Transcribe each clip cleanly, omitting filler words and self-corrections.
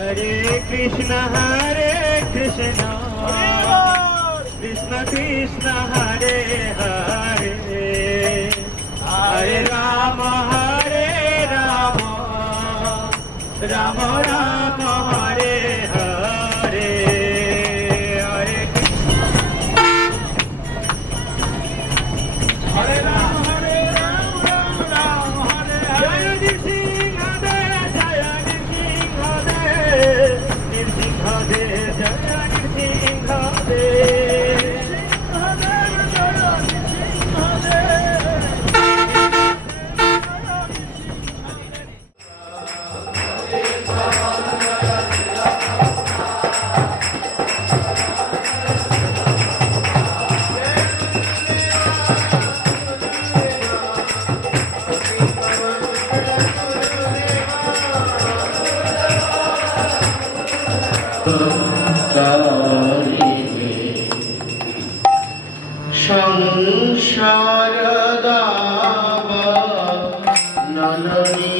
Hare Krishna Krishna Krishna Hare Hare Hare Rama Rama Rama Hare Hare Hare Hare Rama Rama Hare Hare Jaya Nirsingha Dev Jaya Nirsingha Dev সংসার দাবা নননী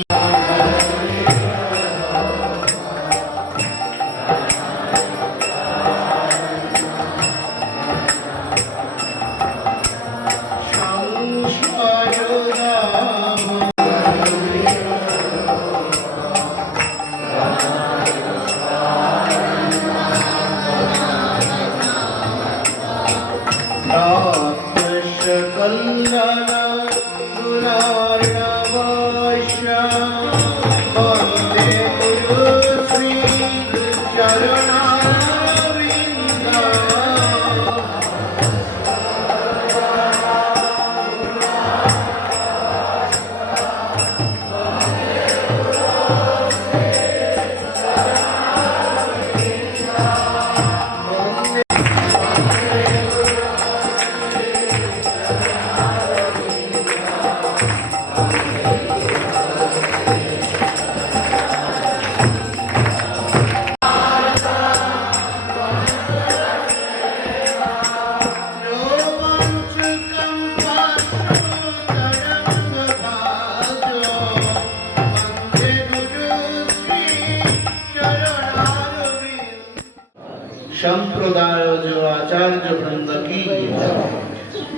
संप्रदाय जो आचार्य वृंद की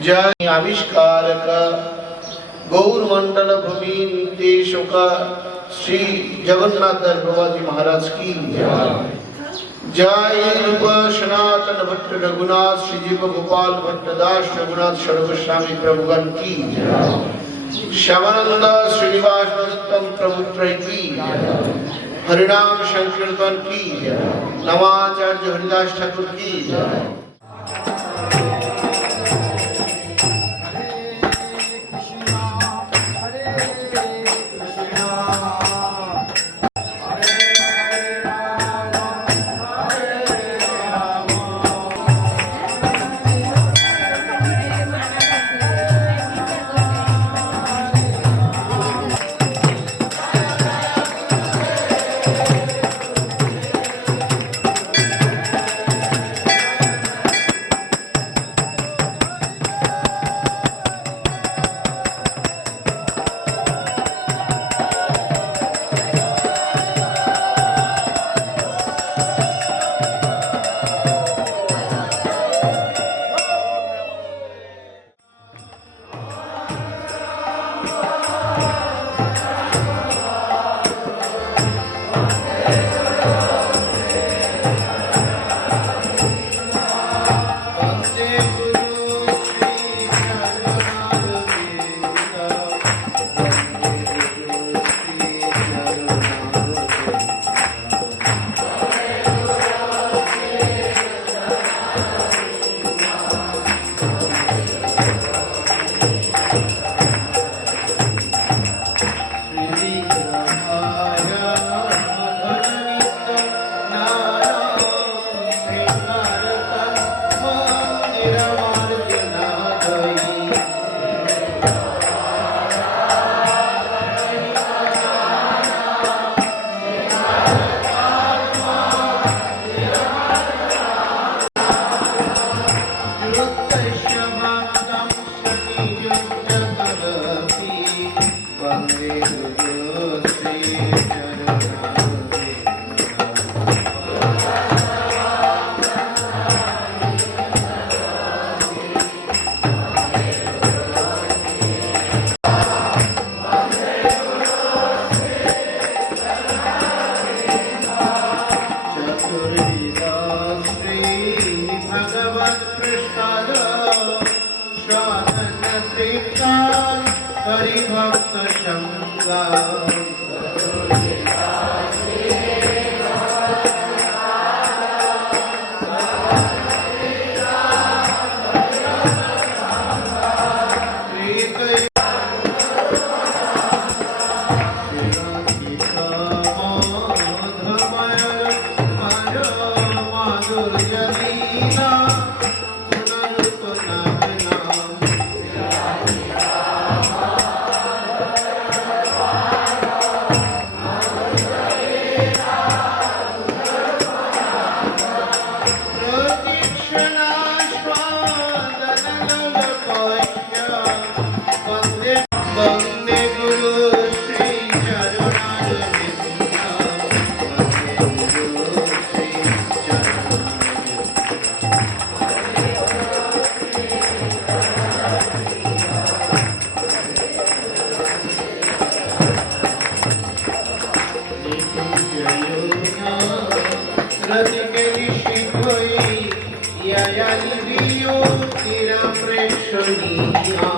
जय आविष्कारक गौर मंडल भूमि नितेशक श्री जगन्नाथ बाबाजी महाराज की जय रूप सनातन भट्ट रघुनाथ श्री जीव गोपाल भट्ट दास रघुनाथ सर्वस्वामी प्रभुगण की श्यामानंद श्रीनिवास नरोत्तम प्रभु त्रय की हरिनाम संकीर्तन की नवाचार्य हरिदास ठाकुर की रतिके निशिभई यायालियो कीरा प्रेषणीया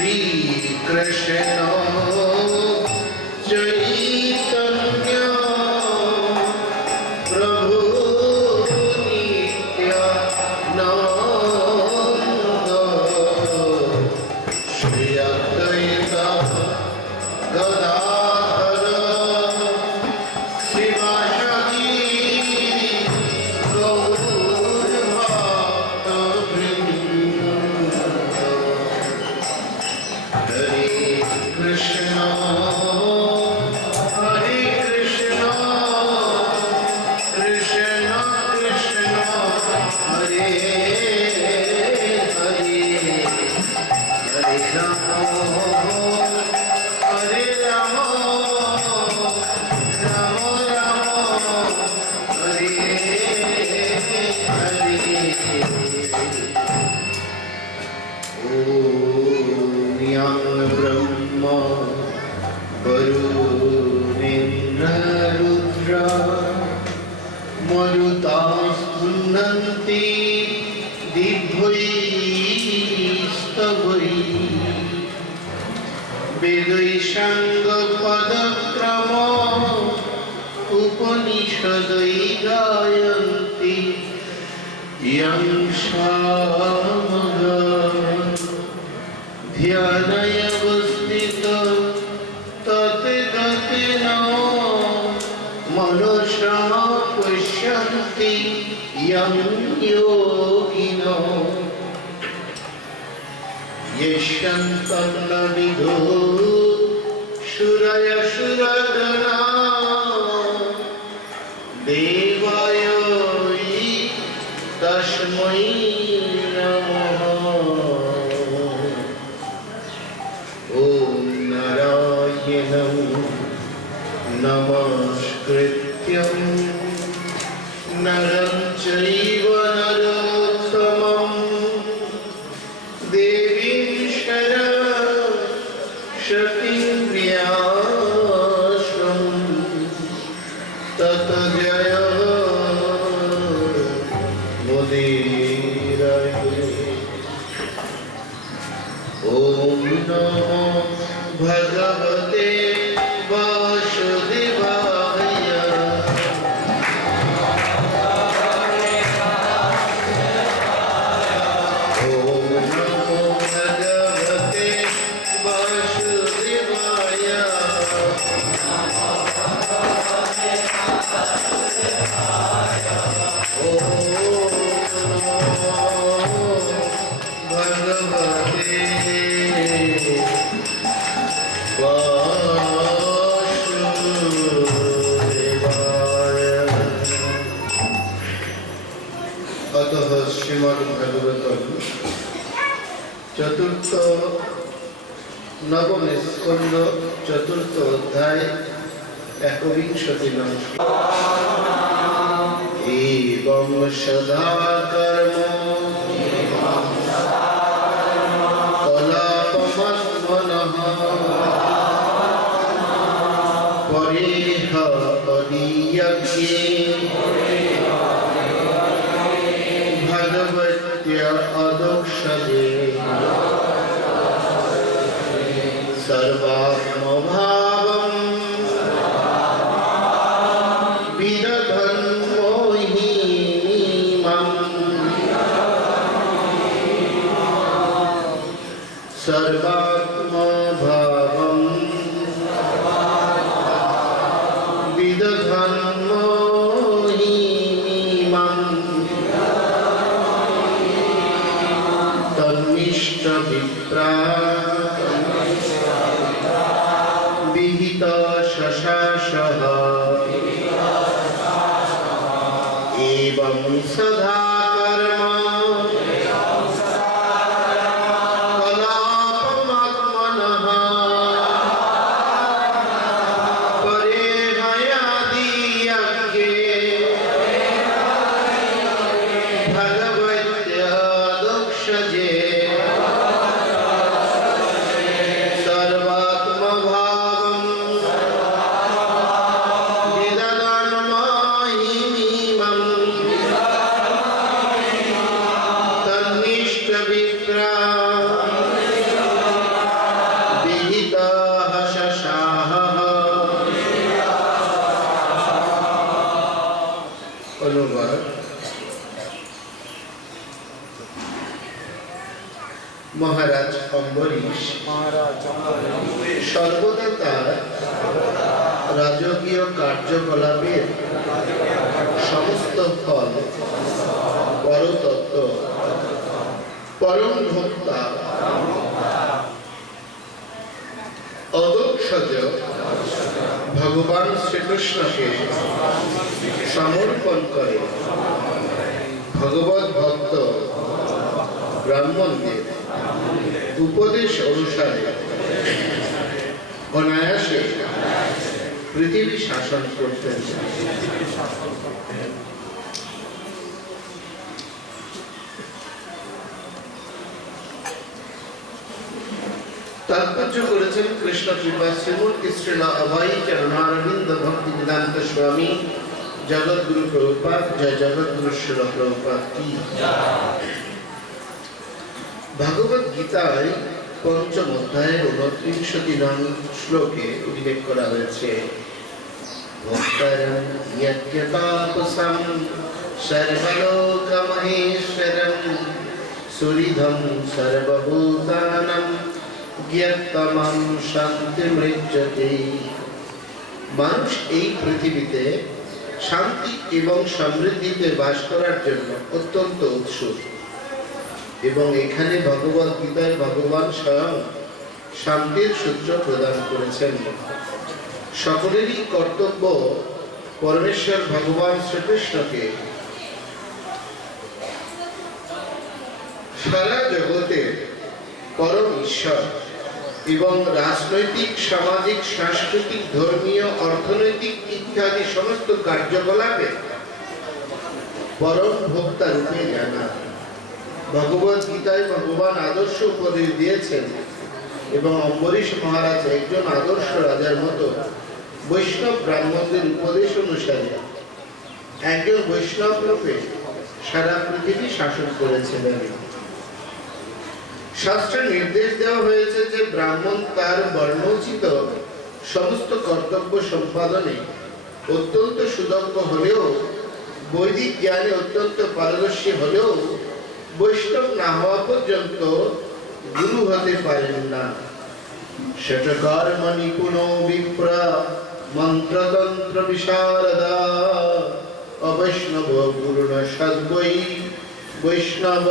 श्रीकृष्ण चैतन्य प्रभु नित्यानंद श्री अद्वैत गदाधर श्रीवासदि गौरभक्तवृंद हरे कृष्ण कृष्ण कृष्ण हरे हरे हरे राम राम राम हरे हरे ॐ यं ब्रह्म वरुणेन्द्ररुद्र मरुतास्तुन्नन्ति दिव्यैस्तवैः वेदैः साङ्गपदक्रम उपनिषदैः गायन्ति यं सामगा ध्यानयवस्थित तत्गतेन मनसा पश्यन्ति यं योगिनो यशन्तं न विदो सुरयसुरगणा देवाय तस्मै नमः ॐ नारायणं नमस्कृत्यं नरं चैव नरोत्तमं देवीं सरस्वतीं व्यासं ततो जयमुदीरये ॐ नमो भगवते वासुदेवाय ॐ नमो भगवते वासुदेवाय ॐ नमो भगवते अतः श्रीमद्भागवतम चतुर्थ नवम स्कंद चतुर्थ अध्याय एकविंशतितम एवं सदा कर्म कलापमन्मनः परेह अदीयज्ञे भगवत्या अदोक्षदे सर्वात्मभावं विदधन्मो हि सर्वात्मभावं विदधन्मो हि तन्निष्ठविप्रा विहित शशासः एवं सदा कर्म कलापमात्मनः परेहयादियज्ञे भगवत्या दोक्षजे মহারাজ অম্বরীশ সর্বদা তার রাজকীয় কার্যকলাপের সমস্ত ফল পরতত্ত্ব পরম ভোক্তা অদক্ষজ ভগবান শ্রীকৃষ্ণকে সমর্পণ করে ভগবত ভক্ত ব্রাহ্মণদের উপদেশ অনুসারে অনায়াসে পৃথিবী শাসন করতেন। তাৎপর্য করেছেন কৃষ্ণ কৃপা শ্রীমূর্তি শ্রীল অভয় চরণারবিন্দ ভক্তি বেদান্ত স্বামী জগৎগুরু প্রভুপাদ জয় জগৎগুরু শ্রীল প্রভুপাদ কি। ভগবদ গীতায় পঞ্চম অধ্যায়ের 29 নং শ্লোকে উল্লেখ করা হয়েছে ভক্তারং যজ্ঞতাপসং সর্বলোকমহেশ্বরং সুরিধং সর্বভূতানাং জ্ঞাতমং শান্তিমৃচ্যতে। মানুষ এই পৃথিবীতে শান্তি এবং সমৃদ্ধিতে বাস করার জন্য অত্যন্ত উৎসুক এবং এখানে ভগবদ গীতায় ভগবান স্বয়ং শান্তির সূত্র প্রদান করেছেন। সকলেরই কর্তব্য পরমেশ্বর ভগবান শ্রীকৃষ্ণকে সারা জগতের পরম ঈশ্বর এবং রাজনৈতিক সামাজিক সাংস্কৃতিক ধর্মীয় অর্থনৈতিক ইত্যাদি সমস্ত কার্যকলাপে পরম ভোক্তা রূপে জানা। ভগবত গীতায় ভগবান আদর্শ উপদেশ দিয়েছেন এবং অম্বরীশ মহারাজ একজন আদর্শ রাজার মতো বৈষ্ণব ব্রাহ্মণদের উপদেশ অনুসারে একজন বৈষ্ণব রূপে সারা পৃথিবী শাসন করেছিলেন। শাস্ত্রে নির্দেশ দেওয়া হয়েছে যে ব্রাহ্মণ তার বর্ণোচিত সমস্ত কর্তব্য সম্পাদনে অত্যন্ত সুদক্ষ হলেও বৈদিক জ্ঞানে অত্যন্ত পারদর্শী হলেও বৈষ্ণব না হওয়া পর্যন্ত গুরু হতে পারেন না। ষটকর্ম নিপুণ বিপ্র মন্ত্রতন্ত্র বিশারদা অবৈষ্ণব গুরু ন সদ্বৈ বৈষ্ণব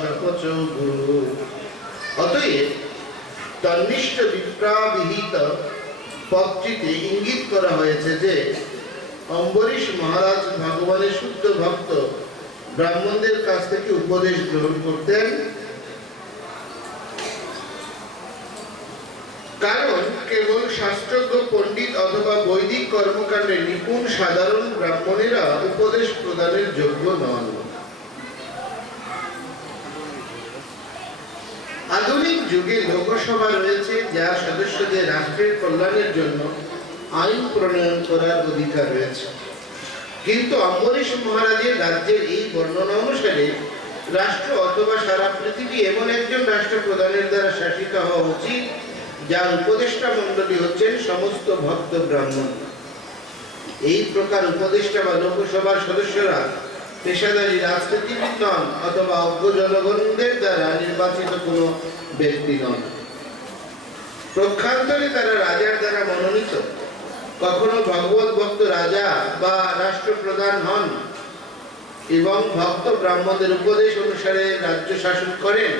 সকচ গুরু। অতএব তন্নিষ্ঠ বিপ্রাবিহিত পদটিতে ইঙ্গিত করা হয়েছে যে অম্বরীশ মহারাজ ভগবানের শুদ্ধ ভক্ত ব্রাহ্মণদের কাছ থেকে উপদেশ গ্রহণ করতেন, কারণ কেবল শাস্ত্রজ্ঞ পণ্ডিত অথবা বৈদিক কর্মকাণ্ডে নিপুণ সাধারণ ব্রাহ্মণেরা উপদেশ প্রদানের যোগ্য নন। আধুনিক যুগে লোকসভা রয়েছে, যার সদস্যদের রাষ্ট্রের কল্যাণের জন্য আইন প্রণয়ন করার অধিকার রয়েছে, কিন্তু অম্বরীশ মহারাজের রাজ্যের এই বর্ণনা অনুসারে রাষ্ট্র অথবা সারা পৃথিবী এমন একজন রাষ্ট্রপ্রধানের দ্বারা শাসিত হওয়া উচিত যার উপদেষ্টা মণ্ডলী হচ্ছেন সমস্ত ভক্ত ব্রাহ্মণ। এই প্রকার উপদেষ্টা বা লোকসভার সদস্যরা পেশাদারী রাজনীতিবিদ নন অথবা অজ্ঞ জনগণদের দ্বারা নির্বাচিত কোনো ব্যক্তি নন। প্রক্ষান্তরে তারা রাজার দ্বারা মনোনীত। কখনো ভগবত ভক্ত রাজা বা রাষ্ট্রপ্রধান হন এবং ভক্ত ব্রাহ্মণদের উপদেশ অনুসারে রাজ্য শাসন করেন,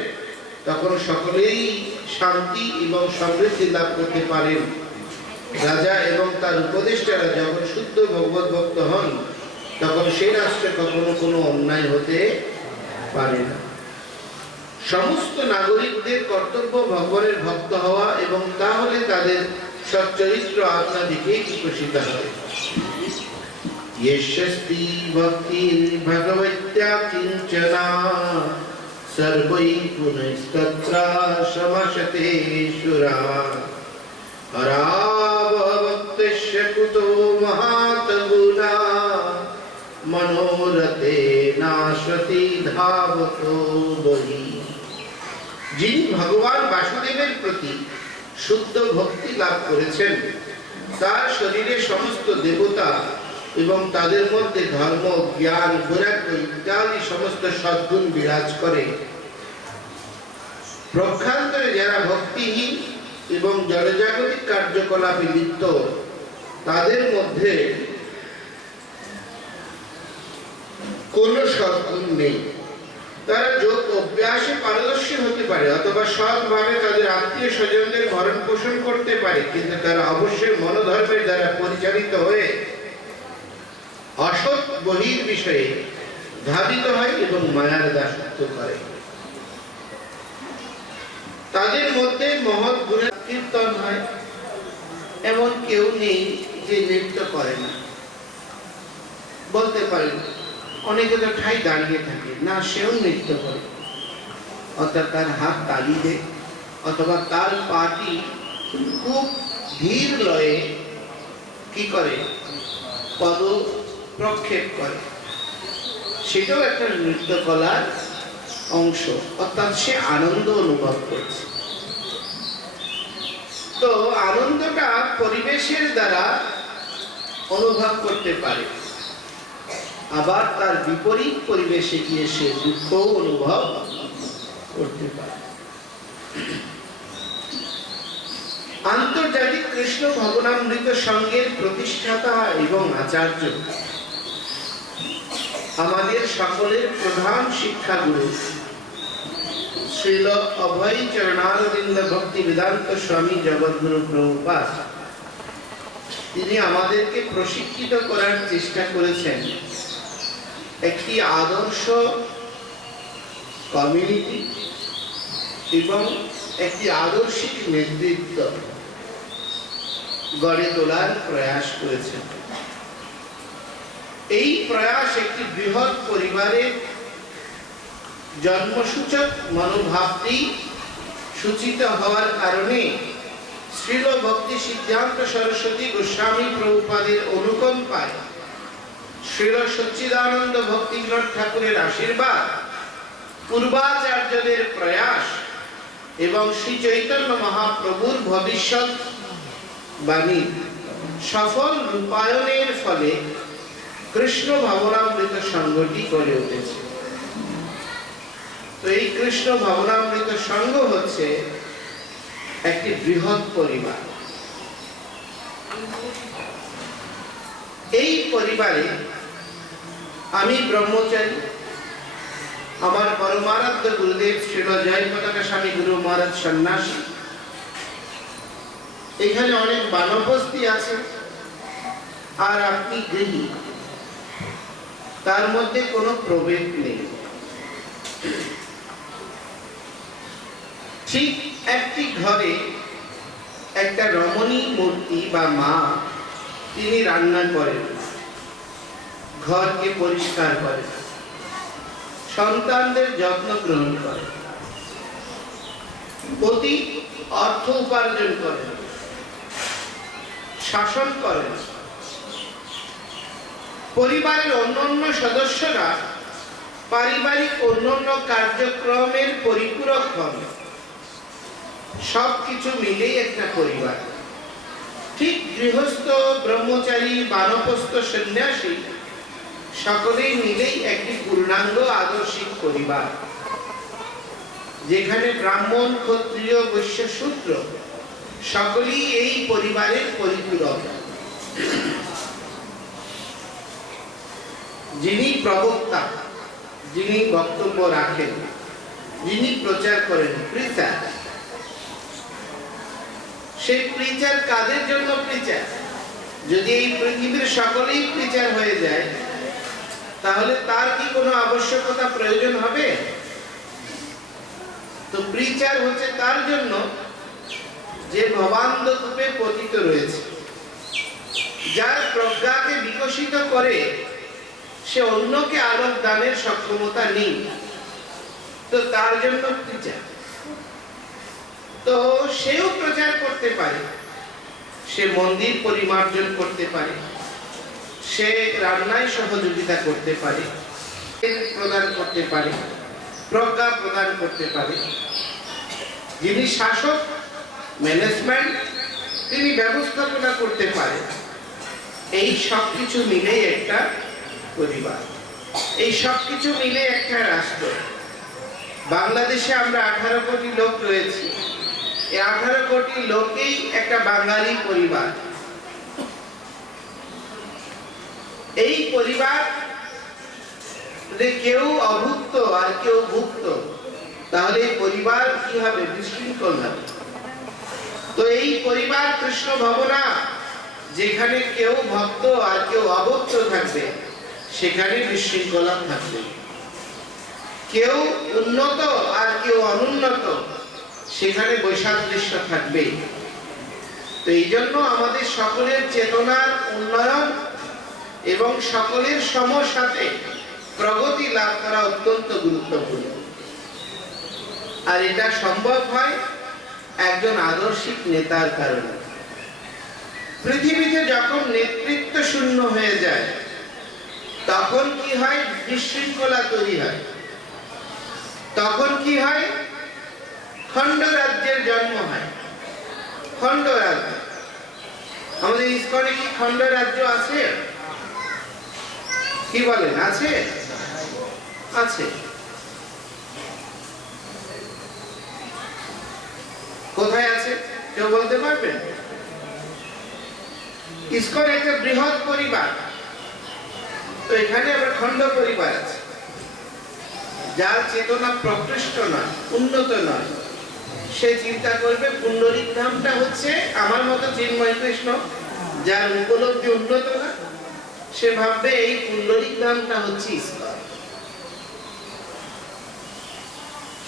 তখন সকলেই শান্তি এবং সমৃদ্ধি লাভ করতে পারেন। রাজা এবং তার উপদেষ্টারা যখন শুদ্ধ ভগবত ভক্ত হন, তখন সেই রাষ্ট্রে কখনো কোনো অন্যায় হতে পারে না। সমস্ত নাগরিকদের কর্তব্য ভগবানের ভক্ত হওয়া এবং তাহলে তাদের সচ্চরিত্র আত্মা দিকে বিকশিত হয়। यस्यस्ति भक्तिर् भगवत्या किञ्चना सर्वै पुनस्तत्र समशते सुरा हराभक्तस्य कुतो महात् गुणा मनोरथे नाशति धावतो बहि। যিনি ভগবান বাসুদেবের প্রতি শুদ্ধ ভক্তি লাভ করেছেন, তার শরীরে সমস্ত দেবতা এবং তাদের মধ্যে ধর্ম, জ্ঞান, বৈরাগ্য ইত্যাদি সমস্ত সদ্গুণ বিরাজ করে। প্রক্ষান্তরে যারা ভক্তিহীন এবং জনজাগতিক কার্যকলাপে লিপ্ত, তাদের মধ্যে কোনো সদ্গুণ নেই। তারা যোগ অভ্যাসে পারদর্শী হতে পারে অথবা সৎভাবে তাদের আত্মীয় স্বজনদের ভরণ পোষণ করতে পারে, কিন্তু তারা অবশ্যই মনোধর্মের দ্বারা পরিচালিত হয়ে অসৎ বহির বিষয়ে ধাবিত হয় এবং মায়ার দাসত্ব করে। তাদের মধ্যে মহৎ গুণের কীর্তন হয়, এমন কেউ নেই যে নৃত্য করে না। বলতে পারেন অনেকে তো ঠাই দাঁড়িয়ে থাকে না, সেও নৃত্য করে, অর্থাৎ তার হাত তালি দেয় অথবা তার পাটি খুব ধীর লয়ে কি করে, পদ প্রক্ষেপ করে, সেটাও একটা নৃত্য কলার অংশ, অর্থাৎ সে আনন্দ অনুভব করছে। তো আনন্দটা পরিবেশের দ্বারা অনুভব করতে পারে, আবার তার বিপরীত পরিবেশে গিয়ে সে দুঃখ অনুভব করতে পারে। আন্তর্জাতিক কৃষ্ণ ভবনামৃত সংঘের প্রতিষ্ঠাতা এবং আচার্য, আমাদের সকলের প্রধান শিক্ষাগুরু শ্রীল অভয় চরণারবিন্দ ভক্তি বেদান্ত স্বামী জগদ্গুরু প্রভুপাদ, তিনি আমাদেরকে প্রশিক্ষিত করার চেষ্টা করেছেন একটি আদর্শ কমিউনিটি এবং একটি আদর্শিক নেতৃত্ব গড়ে তোলার প্রয়াস করেছেন। এই প্রয়াস একটি বৃহৎ পরিবারের জন্মসূচক মনোভাবটি সূচিত হওয়ার কারণে শ্রীল ভক্তি সিদ্ধান্ত সরস্বতী গোস্বামী প্রভুপাদের অনুকম্পায়, শ্রীল সচ্চিদানন্দ ভক্তিবিনোদ ঠাকুরের আশীর্বাদ, পূর্বাচার্যদের প্রয়াস এবং শ্রী চৈতন্য মহাপ্রভুর ভবিষ্যৎ বাণী সফল রূপায়নের ফলে কৃষ্ণ ভাবনামৃত সংঘটি গড়ে উঠেছে। তো এই কৃষ্ণ ভাবনামৃত সংঘ হচ্ছে একটি বৃহৎ পরিবার। এই পরিবারে আমি ব্রহ্মচারী, আমার পরমারাধ্য গুরুদেব শ্রীল জয় পতাকা স্বামী গুরু মহারাজ সন্ন্যাসী, এখানে অনেক বানপ্রস্থী আছে, আর আপনি গৃহী, তার মধ্যে কোনো প্রভেদ নেই। ঠিক একটি ঘরে একটা রমণী মূর্তি বা মা, তিনি রান্না করেন, ঘরকে পরিষ্কার করেন, সন্তানদের যত্ন গ্রহণ করেন, অতি অর্থ উপার্জন করেন, শাসন করেন। পরিবারের অন্যান্য সদস্যরা পারিবারিক অন্যান্য কার্যক্রমের পরিপূরক হন। সবকিছু মিলেই একটা পরিবার। ঠিক গৃহস্থ, ব্রহ্মচারী, বানপ্রস্থ, সন্ন্যাসী সকলেই মিলেই একটি পূর্ণাঙ্গ আদর্শিক পরিবার, যেখানে ব্রাহ্মণ, ক্ষত্রিয়, বৈশ্য, শূদ্র সকলেই এই পরিবারের পরিপূরক। যিনি প্রবক্তা, যিনি বক্তব্য রাখেন, যিনি প্রচার করেন, প্রিচার, সেই প্রিচার কাদের জন্য প্রিচার? যদি এই পৃথিবীর সকলেই প্রিচার হয়ে যায়, তাহলে তার কি কোনো আবশ্যকতা প্রয়োজন হবে? তো প্রিচার হচ্ছে তার জন্য যে ভবান্ধকূপে পতিত রয়েছে, যার প্রজ্ঞাকে বিকশিত করে সে অন্যকে আলোক দানের সক্ষমতা নেই, তো তার জন্য প্রিচার। তো সেও প্রচার করতে পারে, সে মন্দির পরিমার্জন করতে পারে, সে রান্নায় সহযোগিতা করতে পারে, প্রদান করতে পারে, প্রজ্ঞা প্রদান করতে পারে। যিনি শাসক, ম্যানেজমেন্ট, তিনি ব্যবস্থাপনা করতে পারে। এই সব কিছু মিলেই একটা পরিবার, এই সব কিছু মিলে একটা রাষ্ট্র। বাংলাদেশে আমরা 18 কোটি লোক রয়েছি। এই 18 কোটি লোকেই একটা বাঙালি পরিবার। এই পরিবার কেউ অভুক্ত আর কেউ ভুক্ত, তাহলে এই পরিবার কি হবে? বিশৃঙ্খল হবে। তো এই পরিবার কৃষ্ণ ভবনা, যেখানে কেউ ভক্ত আর কেউ অভক্ত থাকবে সেখানে বিশৃঙ্খলা থাকবে। কেউ উন্নত আর কেউ অনুন্নত, সেখানে বৈসাদৃশ্য থাকবে। তো এই জন্য আমাদের সকলের চেতনার উন্নয়ন এবং সকলের সমসাথে প্রগতি লাভ করা অত্যন্ত গুরুত্বপূর্ণ। আর এটা সম্ভব হয় একজন আদর্শিক নেতার কারণে। পৃথিবীতে যখন নেতৃত্ব শূন্য হয়ে যায় তখন কি হয়? বিশৃঙ্খলা তৈরি হয়। তখন কি হয়? খণ্ড রাজ্যের জন্ম হয়। খণ্ড রাজ্য, আমাদের ইসকনে কি খণ্ড রাজ্য আছে? কি বলেন, আছে? আছে। কোথায় আছে কেউ বলতে পারবেন? ইসকন একটা বৃহৎ পরিবার, তো এখানে আবার খণ্ড পরিবার আছে। যার চেতনা প্রকৃষ্ট নয়, উন্নত নয়, সে চিন্তা করবে পুণ্ডরীক ধামটা হচ্ছে আমার মতো চিন্ময় কৃষ্ণ, যার উপলব্ধি উন্নত না, সে ভাববে এই পুণ্ডরীক ধামটা হচ্ছে ইসকন।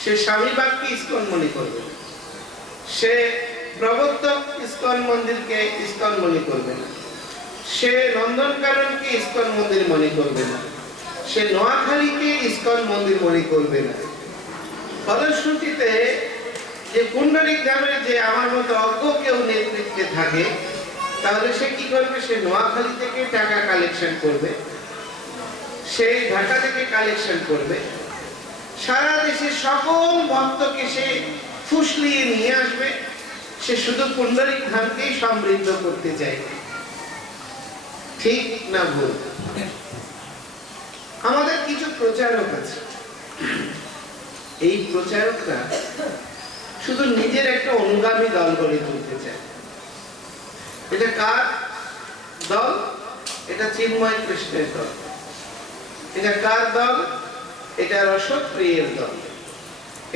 সে স্বামীবাগকে ইসকন মনে করবে, সে প্রবর্তক ইসকন মন্দিরকে ইসকন মনে করবে না, সে নন্দনকাননকে ইসকন মন্দির মনে করবে না, সে নোয়াখালীকে ইসকন মন্দির মনে করবে না। ফলশ্রুতিতে যে পুণ্ডরীক ধামে যে আমার মতো অজ্ঞ কেউ নেতৃত্বে থাকে, তাহলে সে কি করবে? সে নোয়াখালী থেকে টাকা কালেকশন করবে, সে ঢাকা থেকে কালেকশন করবে, সারা দেশের সকল ভক্তকে সে ফুসলিয়ে নিয়ে আসবে। সে শুধু পুণ্ডরীক ধামকেই সমৃদ্ধ করতে চায়। ঠিক না ভুল? আমাদের কিছু প্রচারক আছে, এই প্রচারকরা শুধু নিজের একটা অনুগামী দল গড়ে তুলতে চায়। এটা কার দল? এটা চিন্ময় কৃষ্ণের দল। এটা কার দল? এটা রসপ্রিয়ের দল।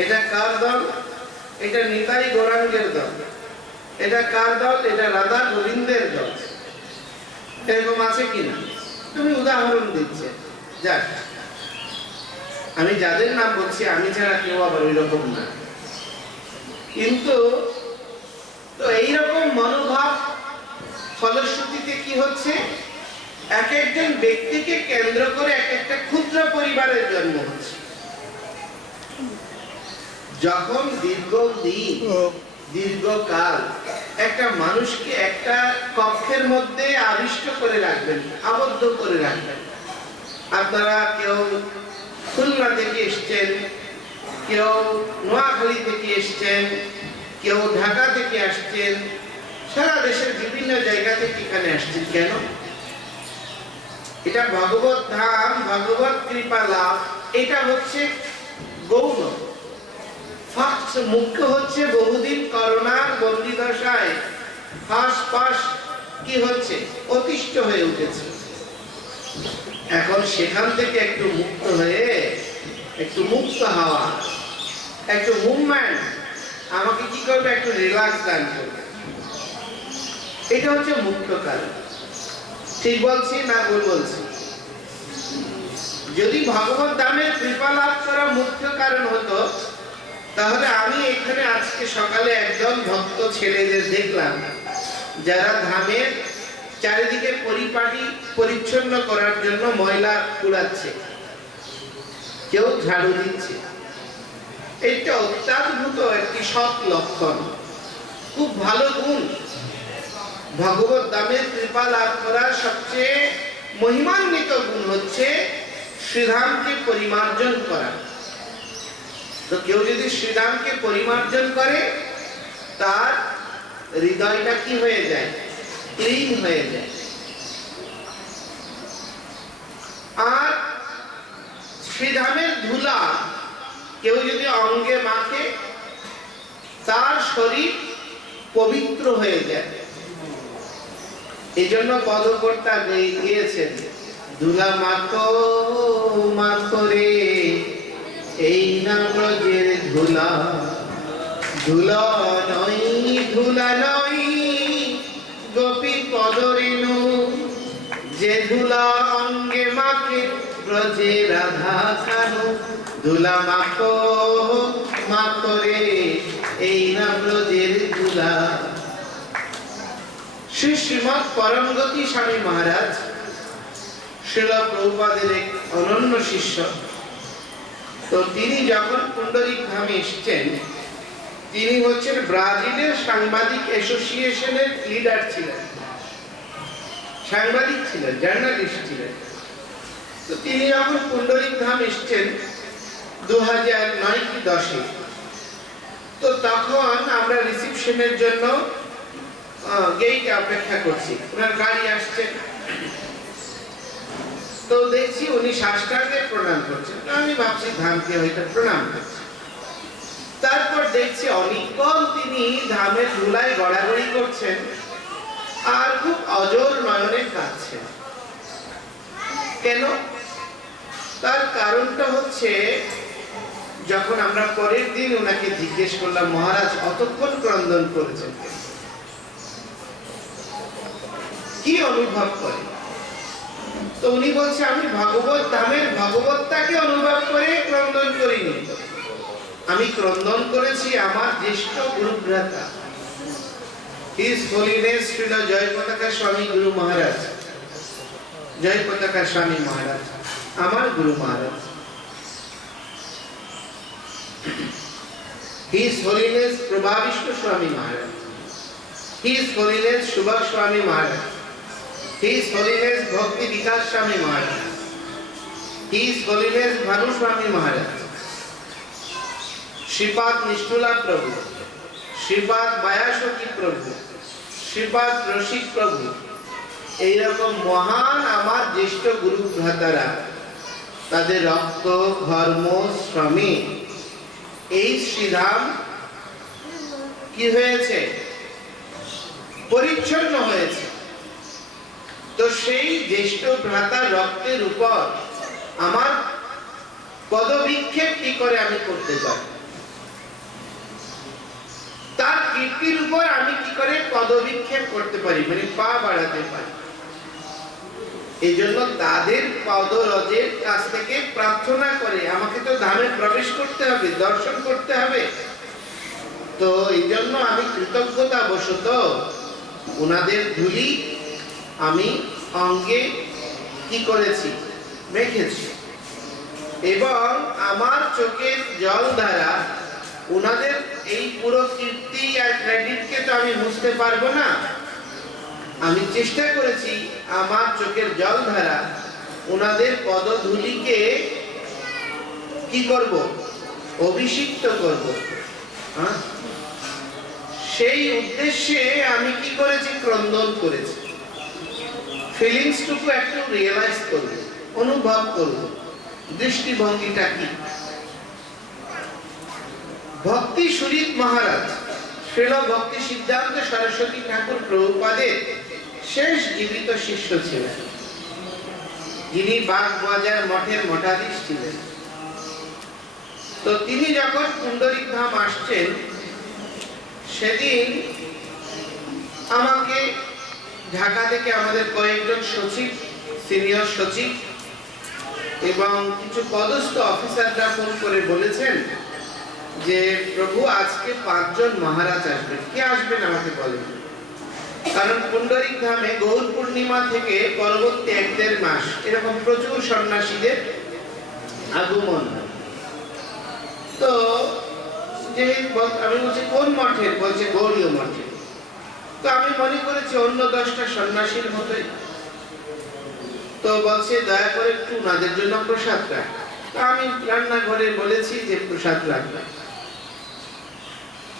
এটা কার দল? এটা নিতাই গৌরাঙ্গের দল। এটা কার দল? এটা রাধা গোবিন্দের দল। এরকম আছে কিনা? তুমি উদাহরণ দিচ্ছে। যাক, আমি যাদের নাম বলছি আমি ছাড়া কেউ আবার ওই রকম না। কিন্তু তো এইরকম মনোভাব ফলশ্রুতিতে কি হচ্ছে? এক একজন ব্যক্তিকে কেন্দ্র করে এক একটা ক্ষুদ্র পরিবারের জন্ম হচ্ছে। যখন দীর্ঘকাল একটা মানুষকে একটা কক্ষের মধ্যে আবিষ্ট করে রাখবেন, আবদ্ধ করে রাখবেন। আপনারা কেউ খুলনা থেকে এসছেন, কেউ নোয়াখালী থেকে এসছেন, কেউ ঢাকা থেকে আসছেন, সারা দেশের বিভিন্ন জায়গা থেকে এখানে আসছেন। কেন? এটা ভগবত ধাম, ভগবত কৃপা লাভ। এটা হচ্ছে গৌণ। মুখ্য হচ্ছে বহুদিন করোনার বন্দী দশায় হাঁস কি হচ্ছে? অতিষ্ঠ হয়ে উঠেছে। এখন সেখান থেকে একটু মুক্ত হয়ে, একটু মুক্ত হওয়া, একটু মুভমেন্ট আমাকে কি করবে? একটু রিল্যাক্স দান করবে। এটা হচ্ছে মুক্ত কারণ। ঠিক বলছি না ভুল বলছি? যদি ভগবত ধামের কৃপা লাভ করা মুখ্য কারণ হতো, তাহলে আমি এখানে আজকে সকালে একজন ভক্ত ছেলেদের দেখলাম যারা ধামের চারিদিকে পরিপাটি পরিচ্ছন্ন করার জন্য ময়লা কুড়াচ্ছে, কেউ ঝাড়ু দিচ্ছে। এটা অত্যাদ্ভুত একটি সৎ লক্ষণ, খুব ভালো গুণ। ভগবত ধামের কৃপা লাভ করার সবচেয়ে মহিমান্বিত গুণ হচ্ছে শ্রীধামকে পরিমার্জন করা। তো কেউ যদি শ্রীধামকে পরিমার্জন করে, তার হৃদয়টা কি হয়ে যায়? ক্লিন হয়ে যায়। আর শ্রীধামের ধুলা কেউ যদি অঙ্গে মাখে তার শরীর পবিত্র হয়ে যায়। এই জন্য পদকর্তা গিয়েছেন, ধুলা মাখো মাখো রে এই না ব্রজের ধুলা, ধুলা নয় গোপী পদরেণু, যে ধুলা অঙ্গে মাখে ব্রজে রাধা কানু, ধুলা মাখো মাখো রে এই না ব্রজের ধুলা। শ্রী শ্রীমৎ পরমগতি স্বামী মহারাজ শ্রীল প্রভুপাদের এক অনন্য শিষ্য। তো তিনি যখন পুণ্ডরিক ধামে এসেছেন, তিনি হচ্ছেন ব্রাজিলের সাংবাদিক অ্যাসোসিয়েশনের লিডার ছিলেন, সাংবাদিক ছিলেন, জার্নালিস্ট ছিলেন। তো তিনি যখন পুণ্ডরিক ধাম এসেছেন 2009 কি 10-এ, তো তখন আমরা রিসিপশনের জন্য গেটে অপেক্ষা করছি, ওনার গাড়ি আসছে। তো দেখছি উনি সাষ্টাঙ্গে প্রণাম করছেন, আমি ভাবছি ধামকে হয়তো প্রণাম করছে। তারপর দেখছি অনেকক্ষণ তিনি ধামের ধুলায় গড়াগড়ি করছেন আর খুব অজর নয়নে কাঁদছেন। কেন? তার কারণটা হচ্ছে, যখন আমরা পরের দিন ওনাকে জিজ্ঞেস করলাম, মহারাজ অতক্ষণ ক্রন্দন করেছেন, কি অনুভব করে? তো উনি বলছে, আমি ভাগবত ধামের ভগবত্তাকে অনুভব করে ক্রন্দন করিনি, আমি ক্রন্দন করেছি আমার জ্যেষ্ঠ গুরুভ্রাতা হিজ হোলিনেস শ্রীল জয় পতাকা স্বামী গুরু মহারাজ, জয় পতাকা স্বামী মহারাজ আমার গুরু মহারাজ। হিজ হোলিনেস প্রভা বিষ্ণু স্বামী মহারাজ, হিজ হোলিনেস সুভাষ স্বামী মহারাজ, হিজ হোলিনেস ভক্তি বিকাশ স্বামী মহারাজ, হিজ হোলিনেস ভানু স্বামী মহারাজ, শ্রীপাদ নিষ্ঠুলা প্রভু, শ্রীপাদ বায়াসকি প্রভু, শ্রীপাদ রসিক প্রভু, এইরকম মহান আমার জ্যেষ্ঠ গুরু ভ্রাতারা, তাদের রক্ত ধর্ম শ্রমে এই শ্রীধাম কি হয়েছে? পরিচ্ছন্ন হয়েছে। তো সেই জ্যেষ্ঠ ভ্রাতার রক্তের উপর আমার পদবিক্ষেপ কি করে আমি করতে পারি? তার কীর্তির উপর আমি কি করে পদবিক্ষেপ করতে পারি, মানে পা বাড়াতে পারি? এই জন্য তাদের পদরজের কাছ থেকে প্রার্থনা করে আমাকে তো ধামে প্রবেশ করতে হবে, দর্শন করতে হবে। তো এই জন্য আমি কৃতজ্ঞতা বশত ওনাদের ধুলি আমি অঙ্গে কি করেছি, মেখেছি, এবং আমার চোখের জল দ্বারা ওনাদের এই পুরো কীর্তি আর ক্রেডিটকে তো আমি বুঝতে পারবো না। আমি চেষ্টা করেছি আমার চোখের জল দ্বারা ওনাদের পদধূলিকে কি করব, অভিষিক্ত করব। সেই উদ্দেশ্যে আমি কি করেছি, ক্রন্দন করেছি। ফিলিংসটুকু একটু রিয়েলাইজ করব, অনুভব করব, দৃষ্টিভঙ্গিটা কি। ভক্তি সুরিত মহারাজ শ্রীল ভক্তি সিদ্ধান্ত সরস্বতী ঠাকুর প্রভুপাদের শেষ জীবিত শিষ্য ছিলেন, যিনি বাগবাজার মঠের মঠাধীশ ছিলেন। তো তিনি যখন পুণ্ডরিক ধাম আসছেন, সেদিন আমাকে ঢাকা থেকে আমাদের কয়েকজন সচিব, সিনিয়র সচিব এবং কিছু পদস্থ অফিসাররা ফোন করে বলেছেন যে প্রভু আজকে 5 জন মহারাজ আসবেন। কে আসবেন আমাকে বলেন, কারণ পুণ্ডরিক ধামে গৌর পূর্ণিমা থেকে পরবর্তী 1-1.5 মাস এরকম প্রচুর সন্ন্যাসীদের আগমন। তো যে আমি বলছি কোন মঠের, বলছে গৌড়ীয় মঠের। তো আমি মনে করেছি অন্য 10টা সন্ন্যাসীর মতোই। তো বলছে দয়া করে একটু ওনাদের জন্য প্রসাদ রাখ। তো আমি রান্নাঘরে বলেছি যে প্রসাদ রাখলাম।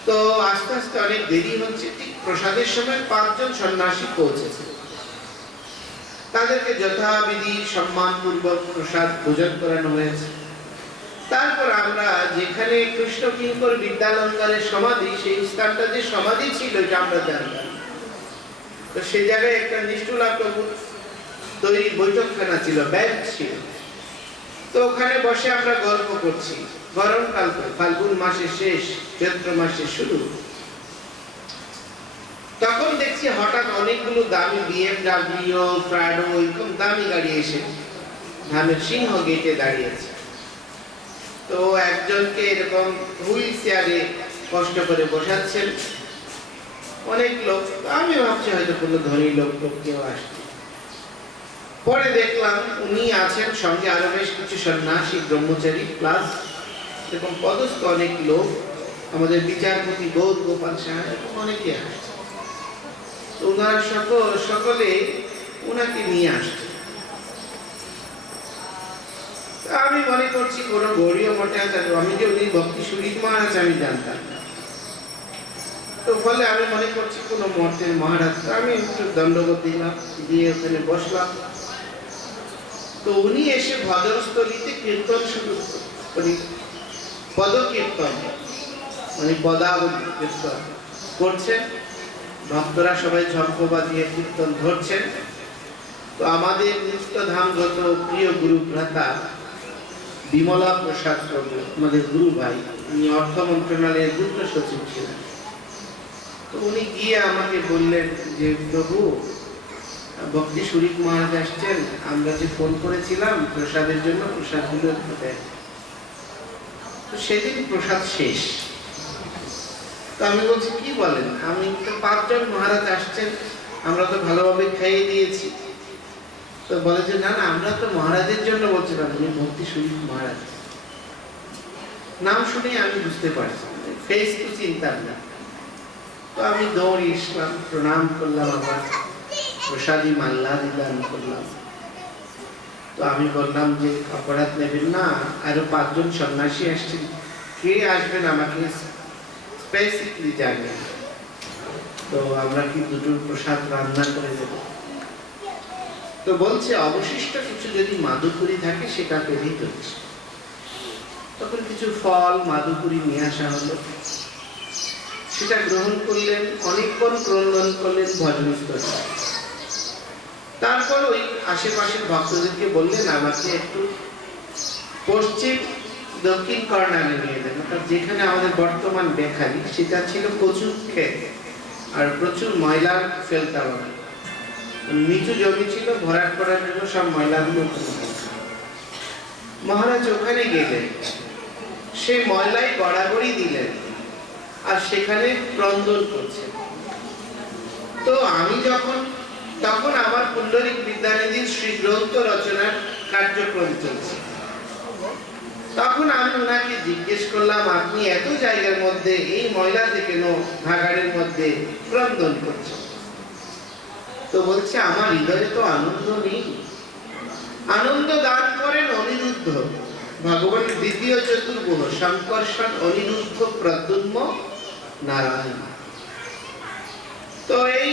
তো আস্তে আস্তে অনেক দেরি হচ্ছে, ঠিক প্রসাদের সময় 5 জন সন্ন্যাসী পৌঁছেছে। তাদেরকে যথাবিধি সম্মানপূর্বক প্রসাদ ভোজন করানো হয়েছে। তারপর আমরা যেখানে কৃষ্ণ কিঙ্কর বিদ্যালঙ্কারের সমাধি, সেই স্থানটা যে সমাধি ছিল এটা আমরা জানতাম। তো সেই জায়গায় একটা নিষ্ঠুলা প্রভু তৈরি বৈঠকখানা ছিল, ব্যাংক ছিল। তো ওখানে বসে আমরা গল্প করছি, গরমকাল, ফাল্গুন মাসের শেষ, চৈত্র মাসের শুরু। তখন দেখছি হঠাৎ অনেকগুলো দামি BMW, প্রাডো, এরকম দামি গাড়ি এসে ধামের সিংহ গেটে দাঁড়িয়েছে। তো একজনকে এরকম হুইল চেয়ারে কষ্ট করে বসাচ্ছেন অনেক লোক। আমি ভাবছি হয়তো কোনো ধনী লোক কেউ আসছে। পরে দেখলাম উনি আছেন, সঙ্গে আরো বেশ কিছু সন্ন্যাসী, ব্রহ্মচারী, প্লাস এরকম পদস্থ অনেক লোক, আমাদের বিচারপতি গৌর গোপাল সাহা, এরকম অনেকে আসছে। তো ওনারা সকলে ওনাকে নিয়ে আসছে। আমি মনে করছি কোনো গৌরীয় মঠে আছে, আমি যে উনি ভক্তি সুরিত মহারাজ আমি জানতাম না। তো ফলে আমি মনে করছি কোনো মঠের মহারাজ। আমি একটু দণ্ডবোধ দিলাম, দিয়ে ওখানে বসলাম। তো উনি এসে ভজনস্থলিতে কীর্তন শুরু করি, পদকীর্তন মানে পদাবলী কীর্তন করছেন। ভক্তরা সবাই ঝম্পবা দিয়ে কীর্তন ধরছেন। তো আমাদের নিত্যধামগত প্রিয় গুরু ভ্রাতা বিমলা প্রসাদ প্রভু, আমাদের গুরু ভাই, উনি অর্থ মন্ত্রণালয়ের যুগ্ম সচিব ছিলেন। তো উনি গিয়ে আমাকে বললেন যে প্রভু, ভক্তি সুরিত মহারাজ আসছেন, আমরা যে ফোন করেছিলাম প্রসাদের জন্য, প্রসাদগুলো দেন। তো সেদিন প্রসাদ শেষ। তো আমি বলছি কি বলেন, আমি তো 5 জন মহারাজ আসছেন, আমরা তো ভালোভাবে খাইয়ে দিয়েছি। তো বলে যে না না, আমরা তো মহারাজের জন্য বলছিলাম, উনি ভক্তি সুরিত মহারাজ। নাম শুনে আমি বুঝতে পারছি, ফেস তো চিন্তার না। তো আমি দৌড়ে এসলাম, প্রণাম করলাম, আবার প্রসাদী মাল্লা দান করলাম। তো আমি বললাম যে অপরাধ নেবেন না, আরো 5 জন সন্ন্যাসী আসছেন, কে আসবেন আমাকে স্পেসিফিকলি জানবেন। তো আমরা কি দুটোর প্রসাদ রান্না করে দেব? তো বলছে অবশিষ্ট কিছু যদি মাদুকুরি থাকে সেটা পেলেই চলছে। তখন কিছু ফল মাদুকুরি নিয়ে আসা হলো, সেটা গ্রহণ করলেন, অনেকক্ষণ ক্রন্দন করলেন ভজনস্থলে। তারপর ওই আশেপাশের ভক্তদেরকে বললেন আমাকে একটু পশ্চিম দক্ষিণ কর্নারে নিয়ে দেন, অর্থাৎ যেখানে আমাদের বর্তমান বেখালি, সেটা ছিল প্রচুর ক্ষেত আর প্রচুর ময়লা ফেলতাম। নিচু জমি ছিল, ভরাট করার জন্য সব ময়লাগুলো মহারাজ ওখানে গেলেন, সেই ময়লাই গড়াগড়ি দিলেন আর সেখানে ক্রন্দন করছে। তো আমি তখন আমার পুণ্ডরিক বিদ্যানিধির শ্রী গ্রন্থ রচনার কার্যক্রম চলছে। তখন আমি ওনাকে জিজ্ঞেস করলাম, আপনি এত জায়গার মধ্যে এই ময়লাতে কেন ভাগাড়ের মধ্যে ক্রন্দন করছেন? তো বলছে আমার হৃদয়ে তো আনন্দ নেই। আনন্দ দান করেন অনিরুদ্ধ, ভগবানের দ্বিতীয় চতুর্ভুজ, শঙ্কর্ষণ, অনিরুদ্ধ, প্রদ্যুম্ন, নারায়ণ। তো এই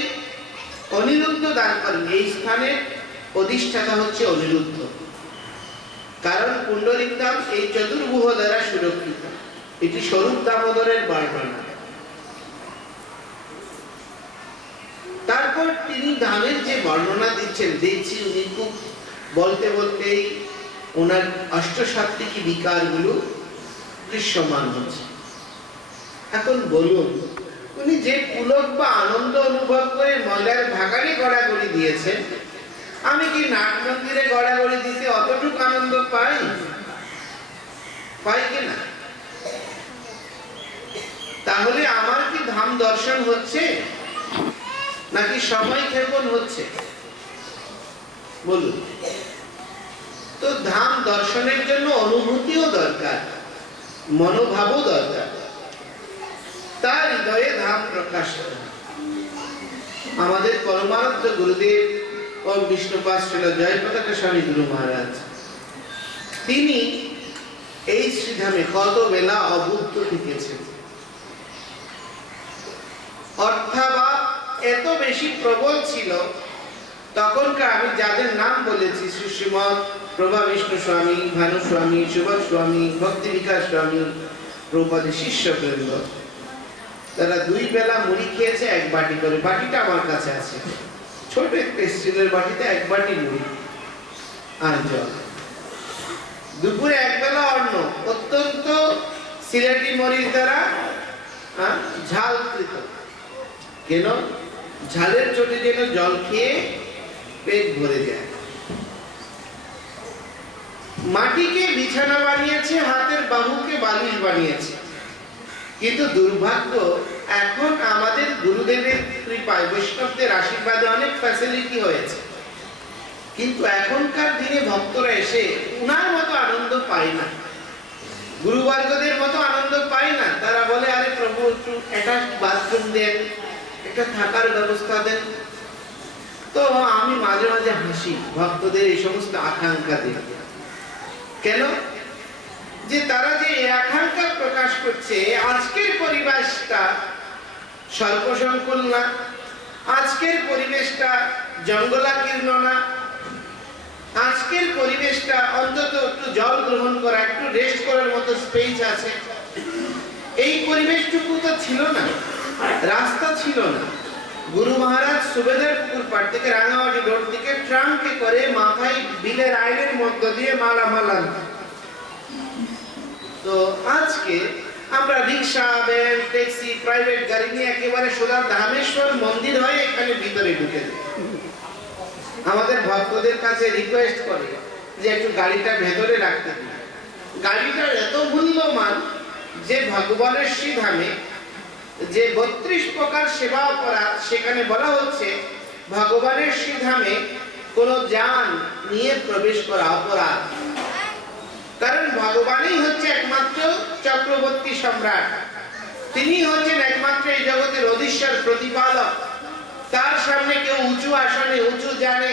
অনিরুদ্ধ দান করেন। এই স্থানে অধিষ্ঠাতা হচ্ছে অনিরুদ্ধ, কারণ পুণ্ডরিক ধাম এই চতুর্ভুজ দ্বারা সুরক্ষিত। এটি স্বরূপ দামোদরের বর্ণনা। তারপর তিনি ধামের যে বর্ণনা দিচ্ছি উনি খুব বলতে বলতেই ওনার অষ্টসাত্ত্বিকী বিকারগুলো দৃশ্যমান হচ্ছে। এখন বলুন, উনি যে পুলক বা আনন্দ অনুভব করে ময়লার ভাগাড়ে গড়াগড়ি দিয়েছেন, আমি কি নাট মন্দিরে গড়াগড়ি দিতে অতটুকু আনন্দ পাই কিনা? তাহলে আমার কি ধাম দর্শন হচ্ছে নাকি সময় ক্ষেপণ হচ্ছে? বলুন। তো ধাম দর্শনের জন্য অনুভূতিও দরকার, মনোভাবও দরকার, তার হৃদয়ে ধাম প্রকাশ করে। আমাদের পরমারাধ্য গুরুদেব ওম বিষ্ণুপাদ শ্রীল জয়পতাকা স্বামী গুরু মহারাজ, তিনি এই শ্রীধামে কত বেলা অবুদ্ধ থেকেছেন। অর্থাভাব এত বেশি প্রবল ছিল তখনকার। আমি যাদের নাম বলেছি, শ্রীমৎ প্রভা বিষ্ণু স্বামী, ভানু স্বামী, সুভাষ স্বামী, ভক্তি বিকাশ স্বামী প্রভুপাদের শিষ্যবৃন্দ, তারা 2 বেলা মুড়ি খেয়েছে 1 বাটি করে। বাটিটা আমার কাছে আছে, ছোট একটা স্টিলের বাটিতে 1 বাটি মুড়ি আর জল। দুপুরে 1 বেলা অন্ন অত্যন্ত সিলেটি মরিচ দ্বারা ঝালকৃত। কেন? ঝালের চোটে যেন জল খেয়ে পেট ভরে যায়। মাটিকে বিছানা বানিয়েছে, হাতের বাহুকে বালিশ বানিয়েছে। কিন্তু দুর্ভাগ্য, এখন আমাদের গুরুদেবের কৃপায়, বৈষ্ণবদের আশীর্বাদে অনেক ফ্যাসিলিটি হয়েছে, কিন্তু এখনকার দিনে ভক্তরা এসে উনার মতো আনন্দ পায় না, গুরুবর্গদের মতো আনন্দ পায় না। তারা বলে, আরে প্রভু একটু অ্যাটাচড বাথরুম দেন, একটা থাকার ব্যবস্থা দেন। তো আমি মাঝে মাঝে হাসি ভক্তদের এই সমস্ত আকাঙ্ক্ষা দেখে। কেন? যে তারা যে আকাঙ্ক্ষা প্রকাশ করছে, আজকের পরিবেশটা স্বল্পসংকুল না, আজকের পরিবেশটা জঙ্গলাকীর্ণ না, আজকের পরিবেশটা অন্তত একটু জল গ্রহণ করা, একটু রেস্ট করার মতো স্পেস আছে। এই পরিবেশটুকু তো ছিল না, রাস্তা ছিল না। গুরু মহারাজ সুবেদার পুকুর পাড় থেকে রাঙামাটি রোড থেকে ট্রাঙ্কে করে মাথায় বিলের আইনের মধ্য দিয়ে মালামাল আনতেন। তো আজকে আমরা রিক্সা, ভ্যান, ট্যাক্সি, প্রাইভেট গাড়ি নিয়ে একেবারে সোজা ধামেশ্বর মন্দির হয়ে এখানে ভিতরে ঢুকে যাই। আমাদের ভক্তদের কাছে রিকোয়েস্ট করে যে একটু গাড়িটা ভেতরে রাখতে দিন। গাড়িটার এত মূল্যমান যে ভগবানের শ্রীধামে যে 32 প্রকার সেবা অপরাধ, সেখানে বলা হচ্ছে ভগবানের শ্রীধামে কোন যান নিয়ে প্রবেশ করা অপরাধ। কারণ ভগবানই হচ্ছে একমাত্র চক্রবর্তী সম্রাট, তিনি হচ্ছেন একমাত্র এই জগতের অধীশ্বর প্রতিপালক। তার সামনে কেউ উঁচু আসনে, উঁচু জানে,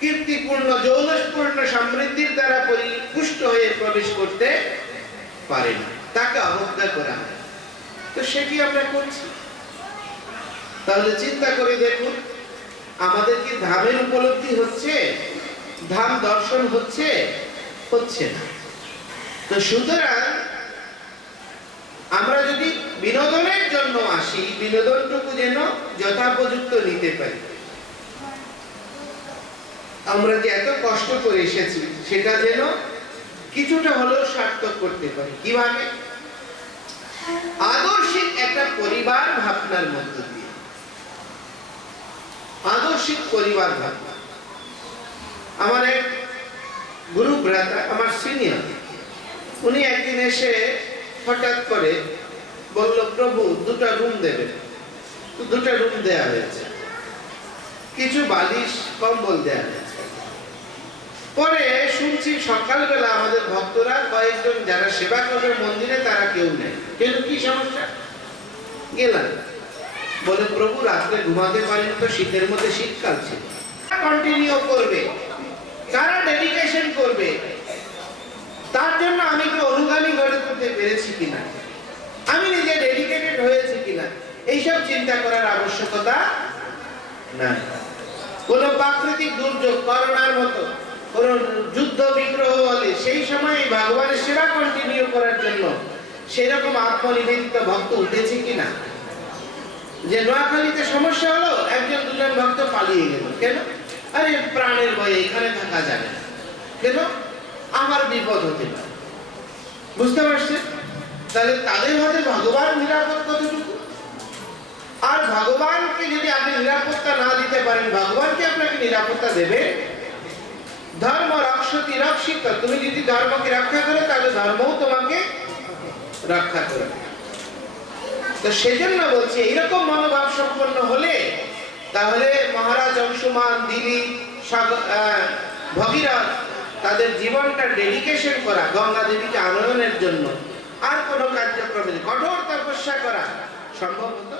কীর্তিপূর্ণ যৌলসপূর্ণ সমৃদ্ধির দ্বারা পরিপুষ্ট হয়ে প্রবেশ করতে পারে না, তাকে অবজ্ঞা করা হয়। তো সেটি আমরা করছি। তাহলে চিন্তা করে দেখুন, আমাদের কি ধামের উপলব্ধি হচ্ছে? ধাম দর্শন হচ্ছে? হচ্ছে না। তো সুতরাং আমরা যদি বিনোদনের জন্য আসি, বিনোদনটুকু যেন যথাপযুক্ত নিতে পারি। আমরা যে এত কষ্ট করে এসেছি সেটা যেন কিছুটা হলেও সার্থক করতে পারি। কিভাবে? আদর্শিক একটা পরিবার ভাবনার মধ্য দিয়ে। আদর্শিক পরিবার ভাবনা। আমার এক গুরু ভ্রাতা, আমার সিনিয়র, উনি একদিন এসে হঠাৎ করে বলল, প্রভু 2টা রুম দেবেন। 2টা রুম দেয়া হয়েছে, কিছু বালিশ কম্বল দেয়া হয়েছে। পরে শুনছি সকালবেলা আমাদের ভক্তরা কয়েকজন যারা সেবা করবে মন্দিরে, তারা কেউ নেই। কেন? কি সমস্যা? গেলাম, বলে প্রভু রাত্রে ঘুমাতে পারেন তো, শীতের মধ্যে শীতকাল ছিল। কন্টিনিউ করবে, কারা ডেডিকেশন করবে, তার জন্য আমি কি অনুগামী গড়ে তুলতে পেরেছি কিনা, আমি নিজে ডেডিকেটেড হয়েছি কিনা, এইসব চিন্তা করার আবশ্যকতা নাই। কোন প্রাকৃতিক দুর্যোগ, করোনার মতো কোন যুদ্ধ বিগ্রহ হলে সেই সময় ভগবানের সেবা কন্টিনিউ করার জন্য সেরকম আত্মনিবেদিত ভক্ত উঠেছে কিনা? যে নোয়াখালীতে সমস্যা হলো, 1-2জন ভক্ত পালিয়ে গেল। কেন? আরে প্রাণের ভয়ে এখানে থাকা যাবে না। কেন? আমার বিপদ হতে পারে। বুঝতে পারছেন? তাহলে তাদের হাতে ভগবান নিরাপদ কতটুকু? আর ভগবানকে যদি আপনি নিরাপত্তা না দিতে পারেন, ভগবানকে আপনাকে নিরাপত্তা দেবে? ধর্ম রক্ষতি রক্ষিত, তুমি যদি ধর্মকে রক্ষা করো তাহলে ধর্মও তোমাকে রক্ষা করবে। তো সেজন্য বলছি, এইরকম মনোভাব সম্পন্ন হলে তাহলে মহারাজ অংশুমান, দিলীপ, ভগীরথ তাদের জীবনটা ডেডিকেশন করা গঙ্গা দেবীকে আনয়নের জন্য, আর কোনো কার্যক্রমে কঠোর তপস্যা করা সম্ভব হতো